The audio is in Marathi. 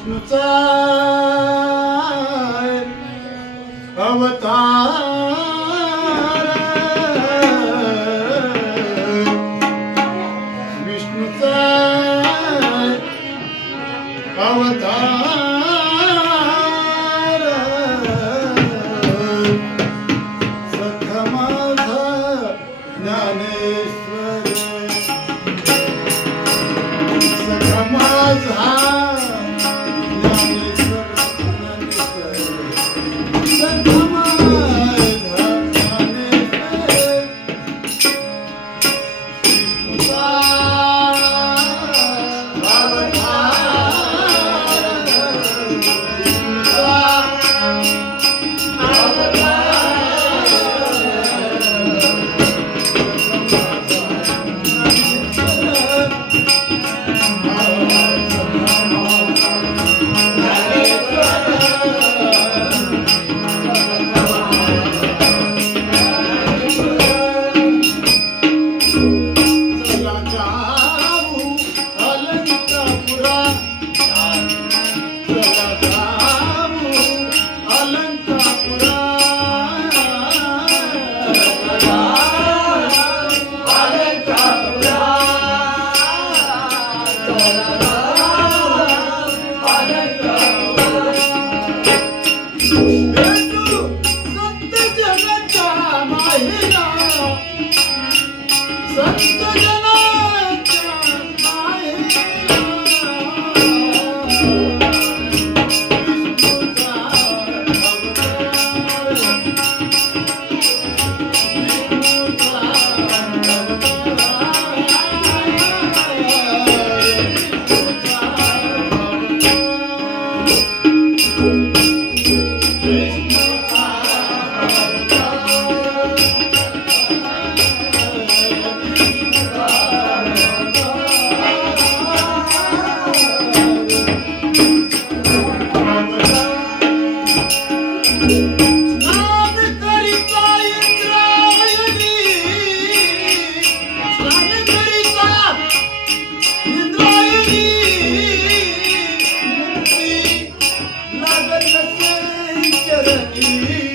विष्णूचा अवतार. विष्णूचा अवतार. 我要吃 Guarani.